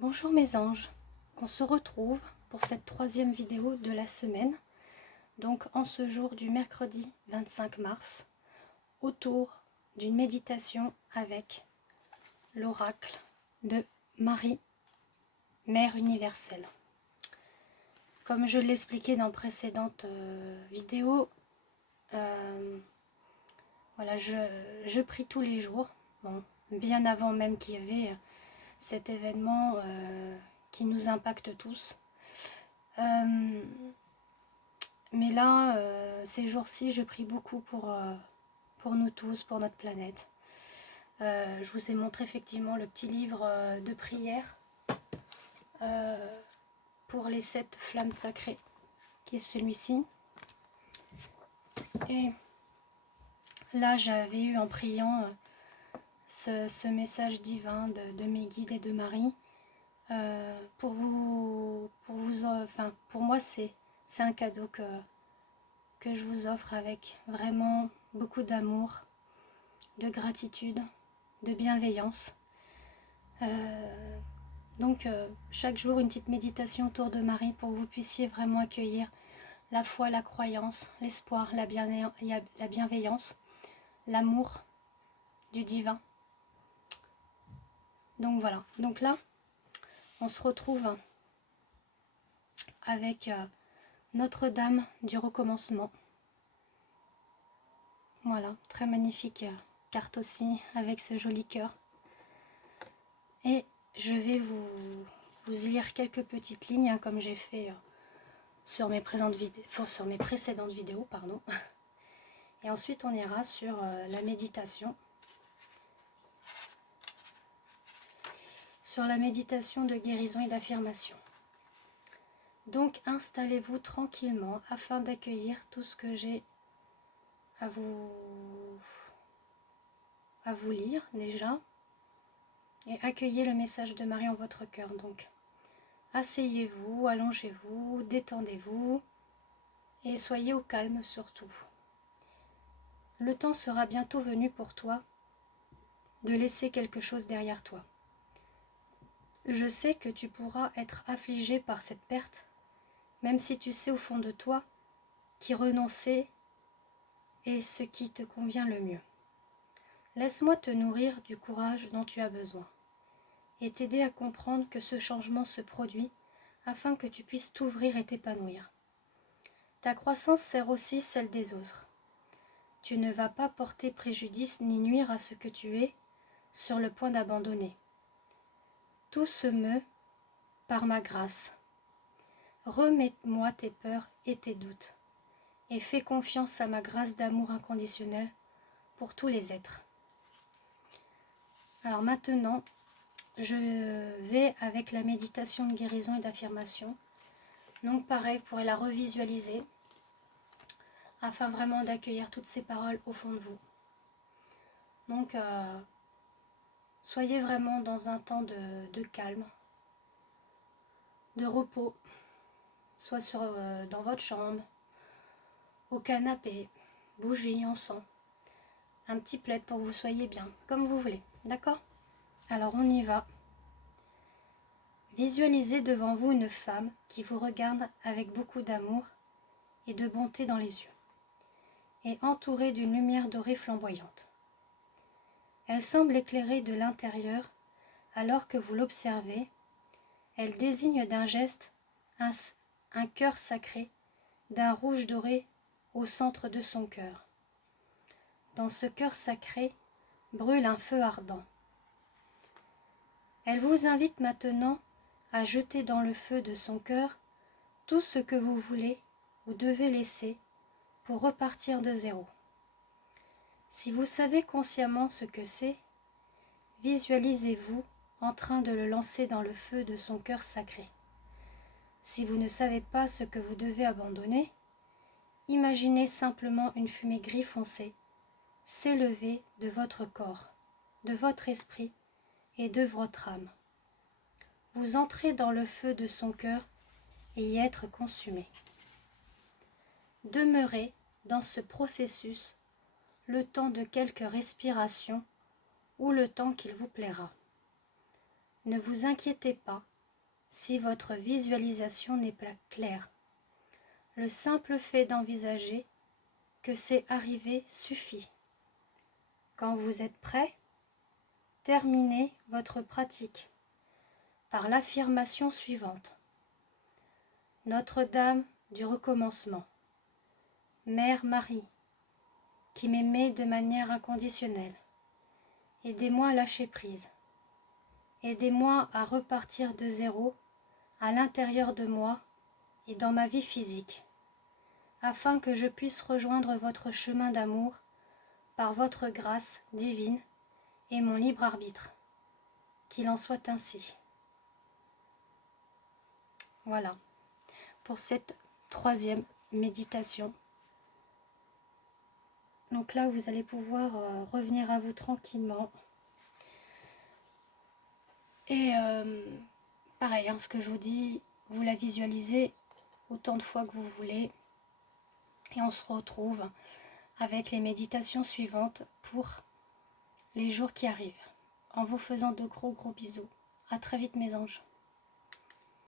Bonjour mes anges, on se retrouve pour cette troisième vidéo de la semaine, donc en ce jour du mercredi 25 mars, autour d'une méditation avec l'oracle de Marie, Mère universelle. Comme je l'expliquais dans précédentes vidéos, voilà, je prie tous les jours, bon, bien avant même qu'il y avait cet événement qui nous impacte tous. Mais là, ces jours-ci, je prie beaucoup pour nous tous, pour notre planète. Je vous ai montré effectivement le petit livre de prière pour les 7 flammes sacrées, qui est celui-ci. Et là, j'avais eu en priant ce message divin de mes guides et de Marie. Pour moi, c'est un cadeau que je vous offre avec vraiment beaucoup d'amour, de gratitude, de bienveillance. Donc chaque jour une petite méditation autour de Marie pour que vous puissiez vraiment accueillir la foi, la croyance, l'espoir, la bienveillance, l'amour du divin. Donc voilà, donc là on se retrouve avec Notre-Dame du recommencement. Voilà, très magnifique carte aussi avec ce joli cœur. Et je vais vous lire quelques petites lignes hein, comme j'ai fait sur mes précédentes vidéos. Pardon. Et ensuite on ira sur la méditation. Sur la méditation de guérison et d'affirmation. Donc installez-vous tranquillement afin d'accueillir tout ce que j'ai à vous lire déjà. Et accueillez le message de Marie en votre cœur. Donc asseyez-vous, allongez-vous, détendez-vous et soyez au calme surtout. Le temps sera bientôt venu pour toi de laisser quelque chose derrière toi. Je sais que tu pourras être affligé par cette perte, même si tu sais au fond de toi qu'y renoncer est ce qui te convient le mieux. Laisse-moi te nourrir du courage dont tu as besoin et t'aider à comprendre que ce changement se produit afin que tu puisses t'ouvrir et t'épanouir. Ta croissance sert aussi celle des autres. Tu ne vas pas porter préjudice ni nuire à ce que tu es sur le point d'abandonner. Tout se meut par ma grâce. Remets-moi tes peurs et tes doutes et fais confiance à ma grâce d'amour inconditionnel pour tous les êtres. Alors maintenant, je vais avec la méditation de guérison et d'affirmation. Donc pareil, vous pourrez la revisualiser afin vraiment d'accueillir toutes ces paroles au fond de vous. Donc soyez vraiment dans un temps de calme, de repos, soit dans votre chambre, au canapé, bougie, encens, un petit plaid pour que vous soyez bien, comme vous voulez, d'accord ? Alors on y va. Visualisez devant vous une femme qui vous regarde avec beaucoup d'amour et de bonté dans les yeux, et entourée d'une lumière dorée flamboyante. Elle semble éclairée de l'intérieur alors que vous l'observez. Elle désigne d'un geste un cœur sacré d'un rouge doré au centre de son cœur. Dans ce cœur sacré brûle un feu ardent. Elle vous invite maintenant à jeter dans le feu de son cœur tout ce que vous voulez ou devez laisser pour repartir de zéro. Si vous savez consciemment ce que c'est, visualisez-vous en train de le lancer dans le feu de son cœur sacré. Si vous ne savez pas ce que vous devez abandonner, imaginez simplement une fumée gris foncé s'élever de votre corps, de votre esprit et de votre âme. Vous entrez dans le feu de son cœur et y être consumé. Demeurez dans ce processus le temps de quelques respirations ou le temps qu'il vous plaira. Ne vous inquiétez pas si votre visualisation n'est pas claire. Le simple fait d'envisager que c'est arrivé suffit. Quand vous êtes prêt, terminez votre pratique par l'affirmation suivante. Notre-Dame du recommencement, Mère Marie, qui m'aimait de manière inconditionnelle, aidez-moi à lâcher prise. Aidez-moi à repartir de zéro à l'intérieur de moi et dans ma vie physique, afin que je puisse rejoindre votre chemin d'amour par votre grâce divine et mon libre arbitre. Qu'il en soit ainsi. Voilà, pour cette 3e méditation. Donc là, vous allez pouvoir revenir à vous tranquillement. Et pareil, ce que je vous dis, vous la visualisez autant de fois que vous voulez. Et on se retrouve avec les méditations suivantes pour les jours qui arrivent. En vous faisant de gros bisous. À très vite mes anges.